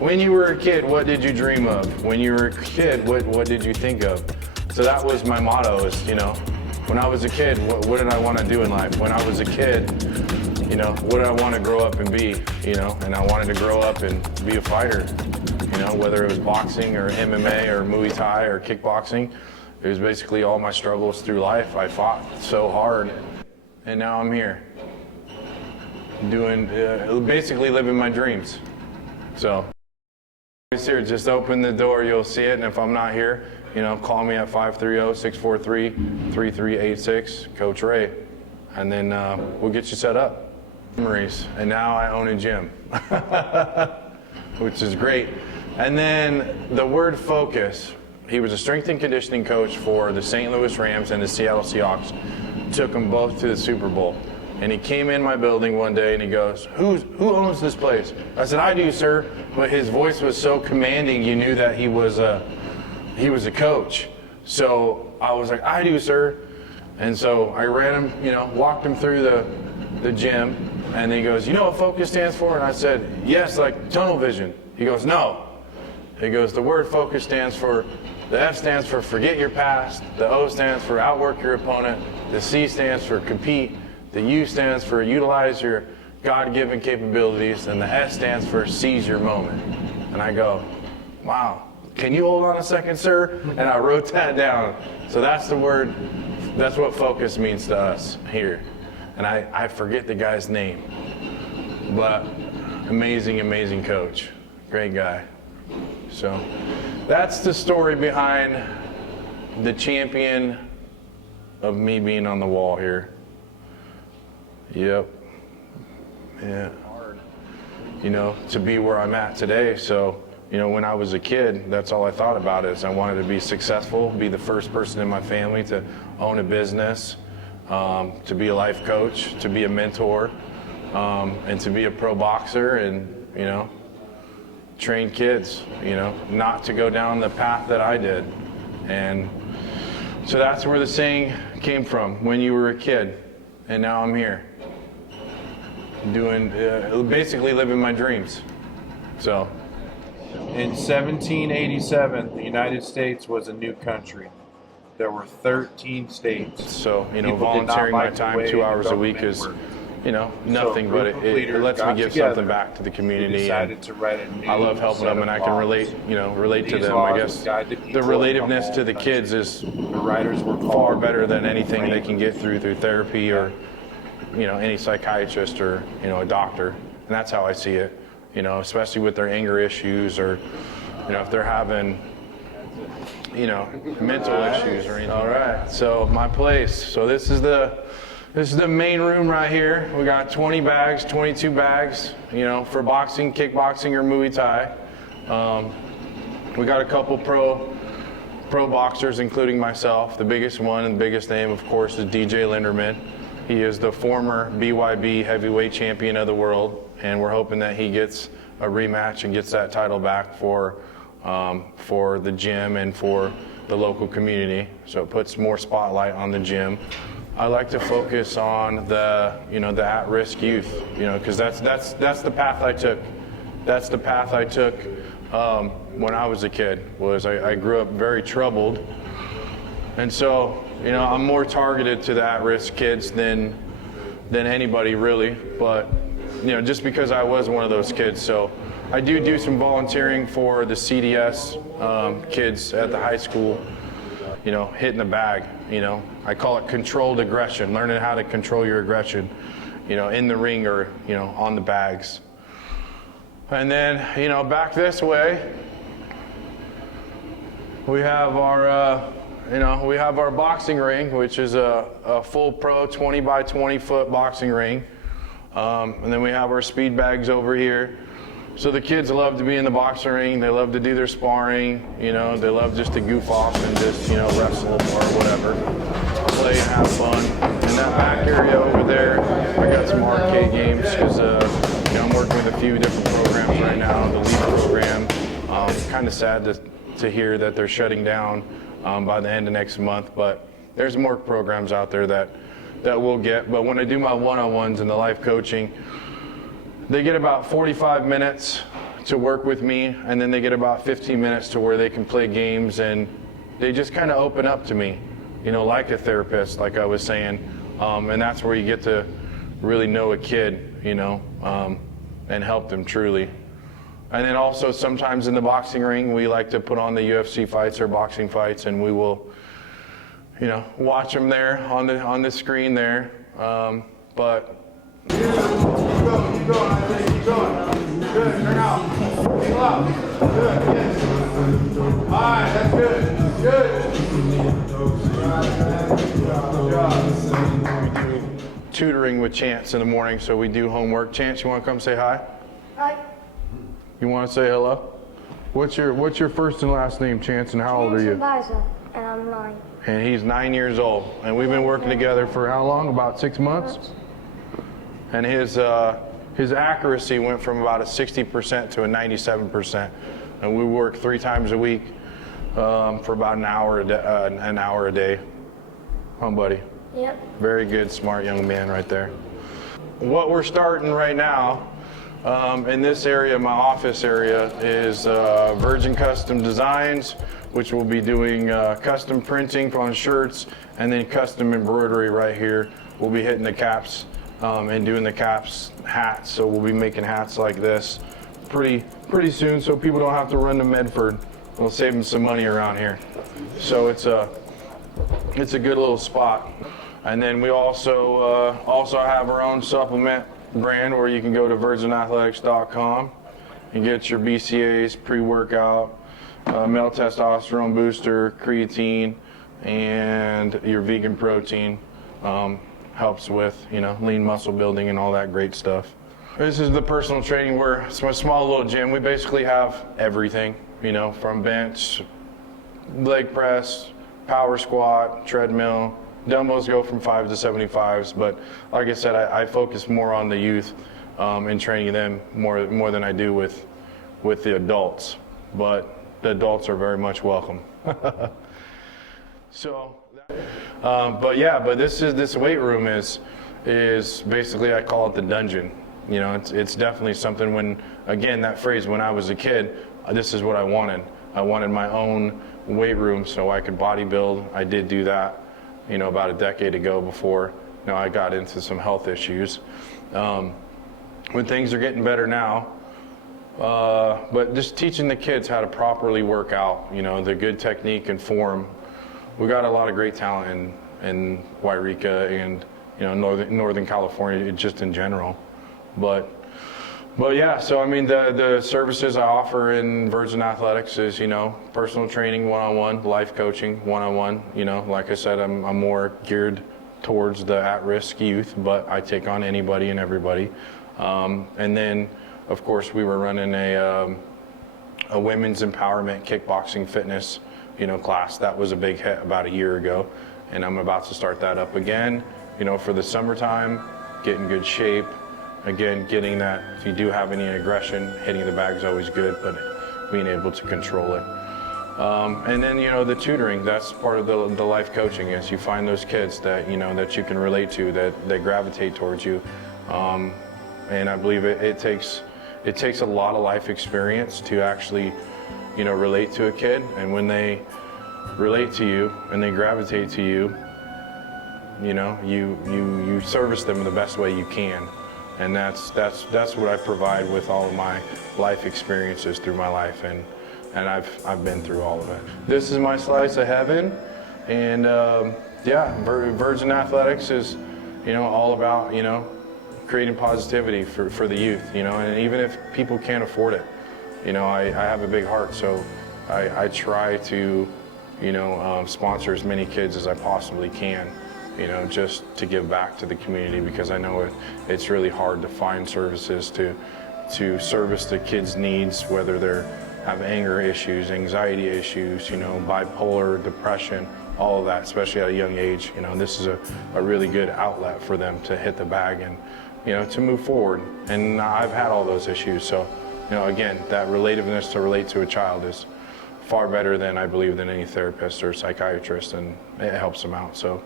When you were a kid, what did you dream of? When you were a kid, what did you think of? So that was my motto is, when I was a kid, what did I want to do in life? When I was a kid, what did I want to grow up and be? And I wanted to grow up and be a fighter, whether it was boxing or MMA or Muay Thai or kickboxing. It was basically all my struggles through life. I fought so hard, and now I'm here doing, basically living my dreams. So, here, just open the door, you'll see it, and if I'm not here, call me at 530-643-3386, Coach Ray, and then we'll get you set up. Memories, and now I own a gym, which is great. And then the word focus, he was a strength and conditioning coach for the St. Louis Rams and the Seattle Seahawks, took them both to the Super Bowl. And he came in my building one day and he goes, who owns this place? I said, I do, sir. But his voice was so commanding, you knew that he was a coach. So I was like, I do, sir. And so I ran him, walked him through the gym. And he goes, you know what focus stands for? And I said, yes, like tunnel vision. He goes, no. He goes, the word focus stands for, the F stands for forget your past. The O stands for outwork your opponent. The C stands for compete. The U stands for utilize your God-given capabilities, and the S stands for seize your moment. And I go, wow, can you hold on a second, sir? And I wrote that down. So that's the word, that's what focus means to us here. And I forget the guy's name, but amazing, amazing coach, great guy. So that's the story behind the champion of me being on the wall here. Yep. Yeah. Hard, to be where I'm at today. So, when I was a kid, that's all I thought about is I wanted to be successful, be the first person in my family to own a business, to be a life coach, to be a mentor, and to be a pro boxer and, train kids, not to go down the path that I did. And so that's where the saying came from, when you were a kid, and now I'm here. Doing, basically living my dreams. So. In 1787, the United States was a new country. There were 13 states. So, volunteering my time 2 hours a week is, nothing, but it lets me give something back to the community. And I love helping them, and I can relate to them. I guess the relativeness to the kids is far better than anything they can get through therapy or any psychiatrist or, a doctor. And that's how I see it, especially with their anger issues or, if they're having, mental issues or anything. All right, so my place. So this is the main room right here. We got 20 bags, 22 bags, for boxing, kickboxing, or Muay Thai. We got a couple pro boxers, including myself. The biggest one and the biggest name, of course, is DJ Linderman. He is the former BYB heavyweight champion of the world, and we're hoping that he gets a rematch and gets that title back for the gym and for the local community. So it puts more spotlight on the gym. I like to focus on the at-risk youth, because that's the path I took. That's the path I took when I was a kid. I grew up very troubled, and so. I'm more targeted to the at-risk kids than anybody really, but just because I was one of those kids. So I do some volunteering for the CDS kids at the high school, hitting the bag. I call it controlled aggression, learning how to control your aggression, in the ring or on the bags. And then back this way, we have our we have our boxing ring, which is a full pro 20 by 20 foot boxing ring. And then we have our speed bags over here. So the kids love to be in the boxing ring. They love to do their sparring. They love just to goof off and just, wrestle or whatever. Play and have fun. In that back area over there, I got some arcade games because, I'm working with a few different programs right now. The LEAP program, kind of sad to hear that they're shutting down by the end of next month, but there's more programs out there that we'll get. But when I do my one-on-ones and the life coaching, they get about 45 minutes to work with me, and then they get about 15 minutes to where they can play games, and they just kind of open up to me, you know, like a therapist, like I was saying, and that's where you get to really know a kid, you know, and help them truly. And then also sometimes in the boxing ring, we like to put on the UFC fights or boxing fights, and we will, you know, watch them there on the screen there. But keep going, keep going. Good, turn out. Keep up. Good, yes. All right, that's good. Good. Good job. Tutoring with Chance in the morning, so we do homework. Chance, you want to come say hi? Hi. You want to say hello? What's your first and last name, Chance, and how old are you? Liza, and I'm 9. And he's 9 years old, and we've been working together for how long? About 6 months. And his accuracy went from about a 60% to a 97%, and we work 3 times a week for about an hour a day. Buddy. Yep. Very good, smart young man right there. What we're starting right now in this area, my office area, is Virgen Custom Designs, which will be doing custom printing on shirts, and then custom embroidery right here. We'll be hitting the caps and doing the caps hats. So we'll be making hats like this pretty soon, so people don't have to run to Medford. We'll save them some money around here. So it's a good little spot. And then we also have our own supplement brand where you can go to virginathletics.com and get your BCAAs, pre-workout, male testosterone booster, creatine, and your vegan protein. Helps with, you know, lean muscle building and all that great stuff. This is the personal training where it's a small little gym. We basically have everything, you know, from bench, leg press, power squat, treadmill. Dumbbells go from 5 to 75s, but like I said, I focus more on the youth and training them more than I do with the adults. But the adults are very much welcome. So, but this weight room is basically, I call it the dungeon. You know, it's definitely something. When, again, that phrase, when I was a kid, this is what I wanted. I wanted my own weight room so I could bodybuild. I did do that, you know, about a decade ago before, you know, I got into some health issues. When things are getting better now, but just teaching the kids how to properly work out, you know, the good technique and form. We got a lot of great talent in Yreka and, you know, Northern California just in general. But yeah, so I mean, the services I offer in Virgin Athletics is, you know, personal training one-on-one, life coaching one-on-one. You know, like I said, I'm more geared towards the at-risk youth, but I take on anybody and everybody. And then, of course, we were running a women's empowerment kickboxing fitness, you know, class. That was a big hit about a year ago, and I'm about to start that up again, you know, for the summertime, get in good shape. Again, getting that, if you do have any aggression, hitting the bag is always good, but being able to control it. And then, you know, the tutoring, that's part of the life coaching, is you find those kids that, you know, that you can relate to, that they gravitate towards you. And I believe it takes a lot of life experience to actually, you know, relate to a kid. And when they relate to you and they gravitate to you, you know, you service them the best way you can. And that's what I provide with all of my life experiences through my life, and I've been through all of it. This is my slice of heaven, and yeah, Virgin Athletics is, you know, all about, you know, creating positivity for the youth, you know, and even if people can't afford it, you know, I have a big heart, so I try to, you know, sponsor as many kids as I possibly can. You know, just to give back to the community, because I know it's really hard to find services to service the kids' needs, whether they have anger issues, anxiety issues, you know, bipolar, depression, all of that, especially at a young age. You know, this is a really good outlet for them to hit the bag and, you know, to move forward. And I've had all those issues, so, you know, again, that relativeness to relate to a child is far better than, I believe, than any therapist or psychiatrist, and it helps them out. So